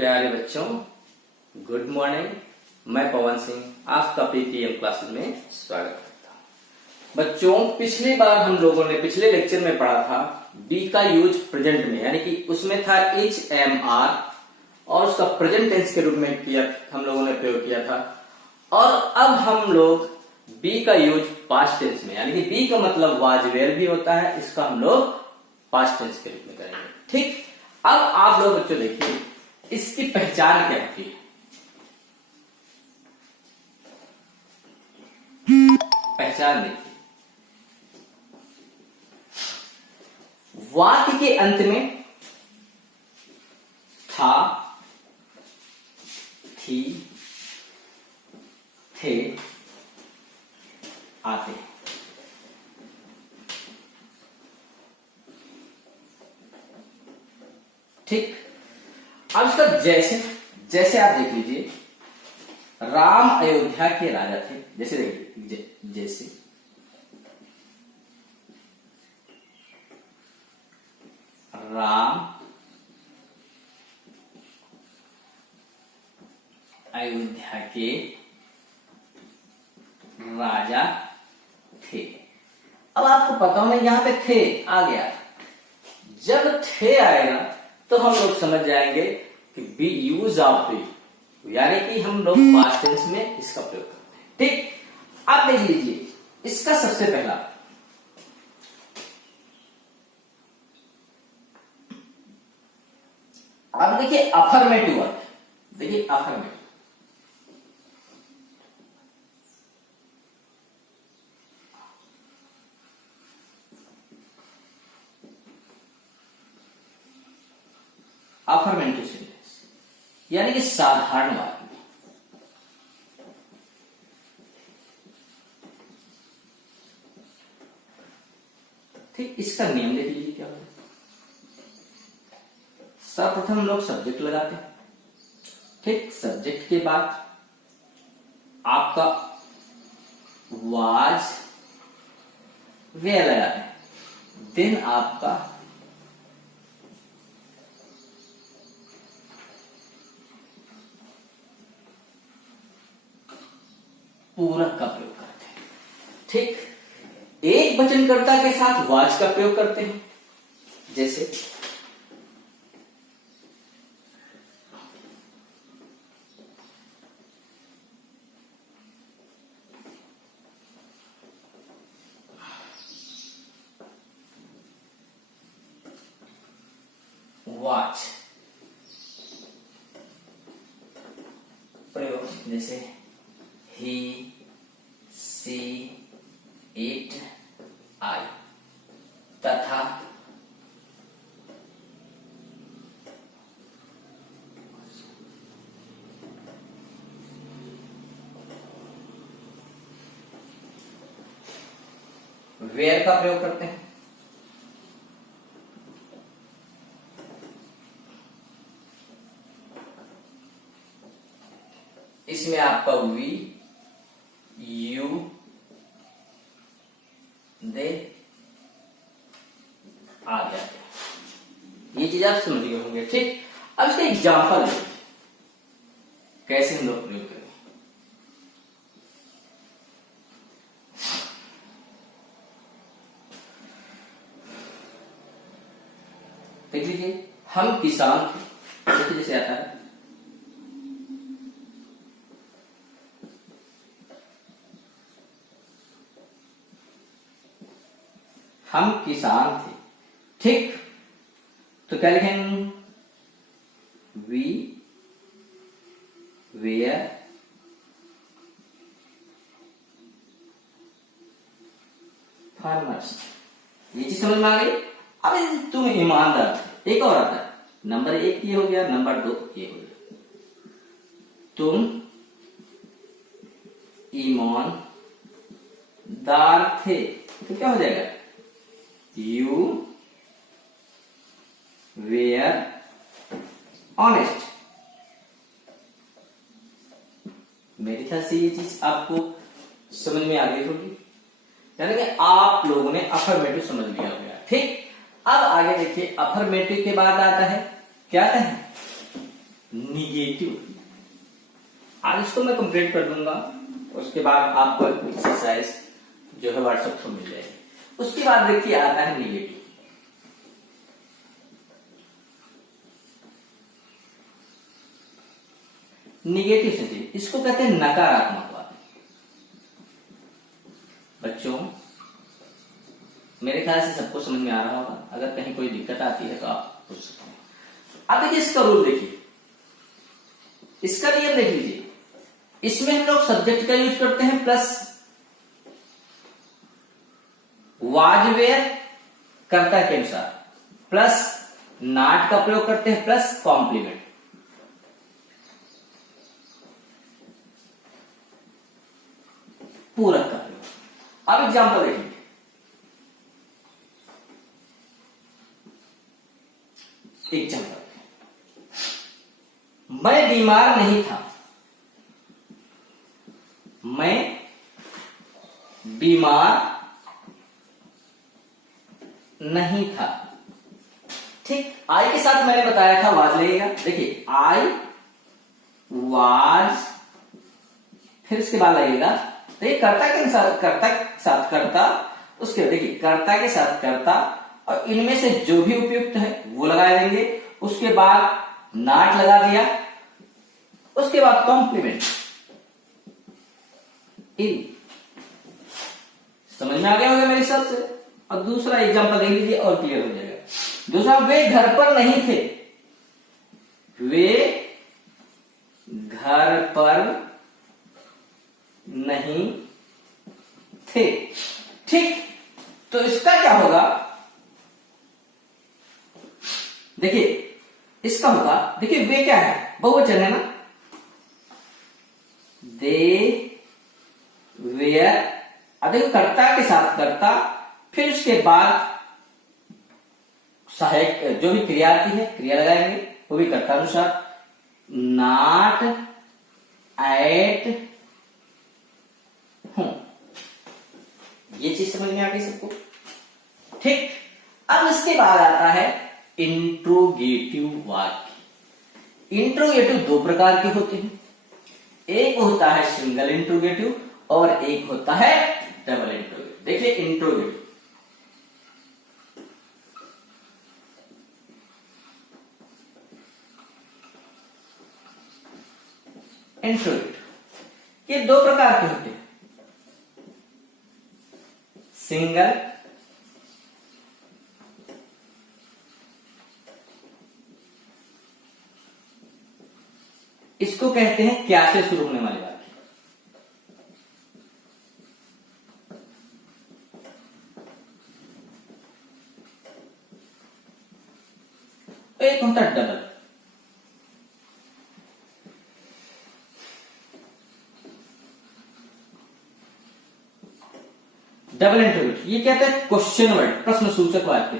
प्यारे बच्चों, good morning. मैं पवन सिंह आपका पीटीएम क्लासेस में स्वागत करता हूं। बच्चों, पिछली बार हम लोगों ने पिछले लेक्चर में पढ़ा था बी का यूज प्रेजेंट में, यानी कि उसमें था एच एम आर और उसका प्रेजेंट टेंस के रूप में किया हम लोगों ने प्रयोग किया था। और अब हम लोग बी का यूज पास्ट टेंस में, यानी कि बी का मतलब वाज वेयर भी होता है, इसका हम लोग पास्ट टेंस के रूप में करेंगे। ठीक, अब आप लोग बच्चों देखिए इसकी पहचान क्या होती है। पहचान देखिए, वाक्य के अंत में था, थी, थे आते हैं। ठीक, अब इसका जैसे आप देख लीजिए, राम अयोध्या के राजा थे, जैसे देखिए जैसे राम अयोध्या के राजा थे। अब आपको पता होना यहां पे थे आ गया। जब थे आएगा तो हम लोग समझ जाएंगे कि बी यूज ऑफ बी, यानी कि हम लोग पास्ट टेंस में इसका प्रयोग करते हैं। ठीक, आप देख लीजिए इसका सबसे पहला आप देखिए अफर्मेटिव वर्ब। देखिए अफर्मेटिव, अफर्मेटिव सेंटेंस यानी कि साधारण वाक्य। ठीक, इसका नियम देख लीजिए क्या होगा। सर्वप्रथम हम लोग सब्जेक्ट लगाते हैं। ठीक, सब्जेक्ट के बाद आपका वाज वेयर लगाते हैं, देन आपका पूरक का प्रयोग करते हैं। ठीक, एक वचनकर्ता के साथ वाज का प्रयोग करते हैं, जैसे वाच प्रयोग, जैसे ही, सी, इट, आई, तथा वेयर का प्रयोग करते हैं। इसमें आपका वी, यू, दे आ गया। ये चीज आप समझ गए होंगे। ठीक, अब इसका एग्जाम्पल कैसे हम लोग प्रयोग करें। देख लीजिए, हम किसान थे, देखिए जैसे आता है हम किसान थे। ठीक, तो क्या लिखेंगे, वी वेयर फार्मर्स। ये चीज समझ में आ गई। अब तुम ईमानदार थे, एक और आता है, नंबर एक ये हो गया, नंबर दो ये हो गया। तुम ईमानदार थे, तो क्या हो जाएगा, You were honest। मेरे ख्याल से ये चीज आपको समझ में आ गई होगी, यानी कि आप लोगों ने अफर्मेटिव समझ लिया होगा। ठीक, अब आगे देखिए, अफर्मेटिव के बाद आता है क्या आता है, निगेटिव। आज इसको मैं कंप्लीट कर दूंगा, उसके बाद आपको एक्सरसाइज जो है व्हाट्सएप थ्रू मिल जाएगी। उसके बाद देखिए आता है निगेटिव। निगेटिव सेंस, इसको कहते हैं नकारात्मक बात। बच्चों मेरे ख्याल से सबको समझ में आ रहा होगा, अगर कहीं कोई दिक्कत आती है तो आप पूछ सकते हैं। अब देखिए इसका रूल देखिए, इसका नियम देख लीजिए। इसमें हम लोग सब्जेक्ट का यूज करते हैं प्लस वाज वेयर कर्ता के अनुसार, प्लस नॉट का प्रयोग करते हैं, प्लस कॉम्प्लीमेंट। पूरक का प्रयोग। अब एग्जाम्पल देखिए, एग्जाम्पल, मैं बीमार नहीं था। मैं बीमार नहीं था। ठीक, आई के साथ मैंने बताया था वाज लगेगा। देखिए आई वाज, फिर उसके बाद लगेगा, तो ये कर्ता के साथ कर्ता, उसके देखिए कर्ता के साथ कर्ता, और इनमें से जो भी उपयुक्त है वो लगा देंगे। उसके बाद नॉट लगा दिया, उसके बाद कॉम्प्लीमेंट इन। समझ में आ गया होगा मेरे हिसाब से। अब दूसरा एग्जांपल देख लीजिए और क्लियर हो जाएगा। दूसरा, वे घर पर नहीं थे। वे घर पर नहीं थे। ठीक, तो इसका क्या होगा, देखिए इसका होगा, देखिए वे क्या है, बहुवचन है ना। दे वेयर, अब देखो कर्ता के साथ कर्ता, फिर उसके बाद सहायक जो भी क्रिया आती है क्रिया लगाएंगे, वो भी कर्ता अनुसार। नॉट एट होम, ये चीज समझ में आ गई सबको। ठीक, अब इसके बाद आता है इंट्रोगेटिव वाक्य। इंट्रोगेटिव दो प्रकार के होते हैं, एक होता है सिंगल इंट्रोगेटिव और एक होता है डबल इंट्रोगेटिव। देखिए इंट्रोगेटिव, इंट्रोगेटिव ये दो प्रकार के होते हैं, सिंगल इसको कहते हैं क्या से शुरू होने वाले वाक्य। एक होता है डबल। डबल इंट्रोगेटिव ये कहते हैं क्वेश्चन वर्ड, प्रश्न सूचक वाक्य।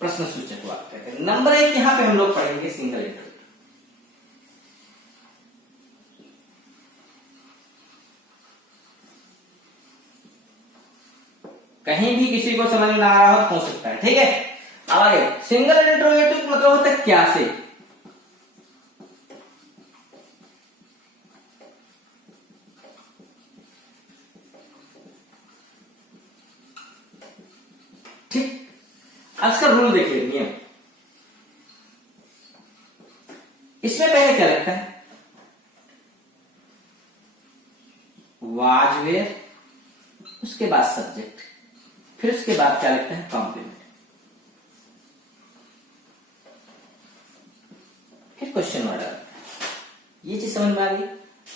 प्रश्न सूचक वाक्य। नंबर एक यहां पे हम लोग पढ़ेंगे सिंगल इंट्रोगेटिव। कहीं भी किसी को समझ में ना आ रहा हो पूछ सकता है, ठीक है। अब आगे, सिंगल इंट्रोगेटिव मतलब होता है क्या से। ठीक, आज का रूल देखिए, नियम। इसमें पहले क्या लगता है, वाज वेयर, उसके बाद सब्जेक्ट, फिर उसके बाद क्या लगता है, कॉम्प्लीमेंट, फिर क्वेश्चन वर्ड आता है। ये चीज समझ में आ गई।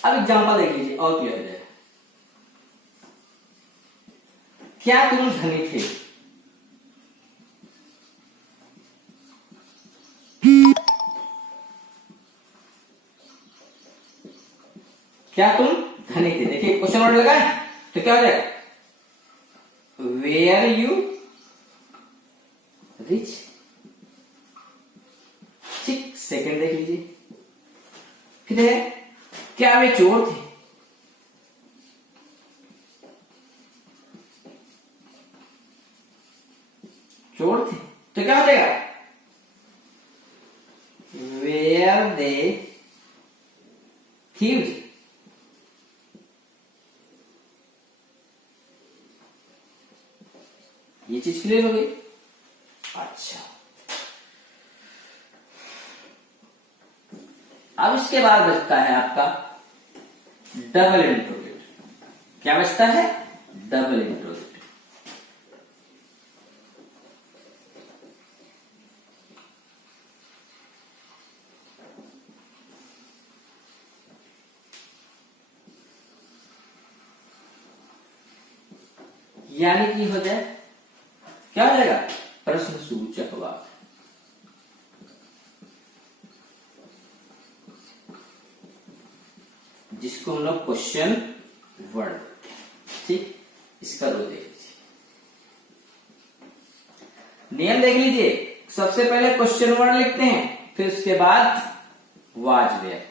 अब एग्जांपल देख लीजिए और क्लियर हो जाएगा। क्या तुम धनी थे। क्या तुम धनी थे, देखिए क्वेश्चन वर्ड लगा है, तो क्या हो जाएगा, वेयर यू रिच। ठीक, सेकंड देख लीजिए, फिर है क्या वे चोर थे। चोर थे, तो क्या हो जाएगा? Were they thieves. ये चीज क्लियर हो गई। अच्छा, अब इसके बाद बचता है आपका डबल इंट्रोगेटिव। क्या बचता है? Double interrogative. यानी कि हो जाए, क्या हो जाएगा? प्रश्न सूचक वाक्य। जिसको हम लोग क्वेश्चन वर्ड, ठीक, इसका रो देख लीजिए। नियम देख लीजिए, सबसे पहले क्वेश्चन वर्ड लिखते हैं, फिर उसके बाद वाज वेयर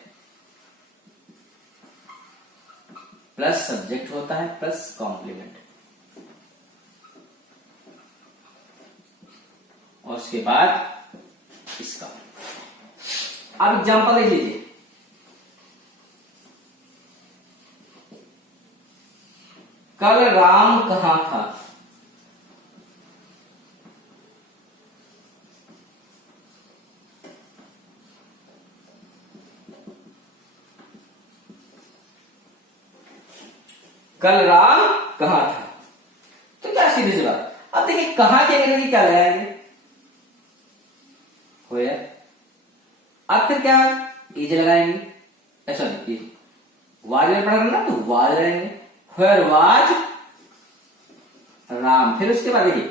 प्लस सब्जेक्ट होता है प्लस कॉम्प्लीमेंट, और उसके बाद इसका। अब एग्जांपल देख लीजिए। कल राम कहां था? कल राम कहां था, तो क्या सीधी सी बात। अब देखिए कहां के अंग्रेजी क्या लगाएंगे? वेयर। अब फिर क्या इज लगाएंगे, अच्छा वाज में पढ़ा ना, तो वाज लगाएंगे। Where was Ram. फिर उसके बाद देखिए,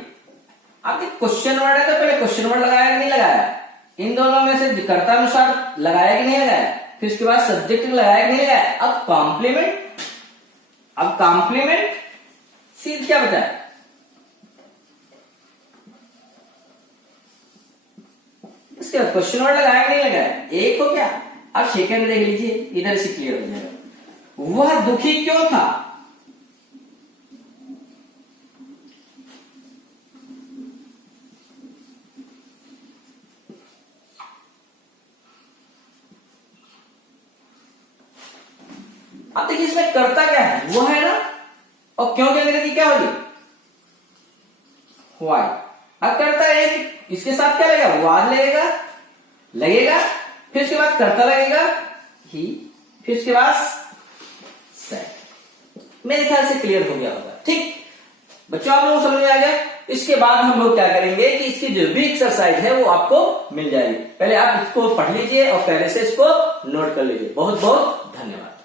अब क्वेश्चन वर्ड है तो पहले क्वेश्चन वर्ड लगाया कि नहीं लगाया? इन दोनों में से कर्ता अनुसार लगाया कि नहीं लगाया? फिर उसके बाद सब्जेक्ट लगाया कि नहीं लगाया? अब कॉम्प्लीमेंट, अब कॉम्प्लीमेंट सीध क्या बचा है? इसके बाद क्वेश्चन वर्ड लगाया कि नहीं लगाया? एक हो गया। अब सेकंड देख लीजिए, इधर से क्लियर हो जाएगा। वह दुखी क्यों था? अब देखिए इसमें कर्ता क्या है? वो है ना, और क्यों के अंग्रेजी क्या होगी? व्हाई। अब कर्ता है, इसके साथ क्या लगेगा? वाज लगेगा, फिर उसके बाद कर्ता लगेगा ही, फिर उसके बाद सेड। मेरे ख्याल से क्लियर हो गया होगा। ठीक बच्चों, आप लोगों को समझ में आ गया। इसके बाद हम लोग क्या करेंगे कि इसकी जो भी एक्सरसाइज है वो आपको मिल जाएगी। पहले आप इसको पढ़ लीजिए और पहले से इसको नोट कर लीजिए। बहुत बहुत धन्यवाद।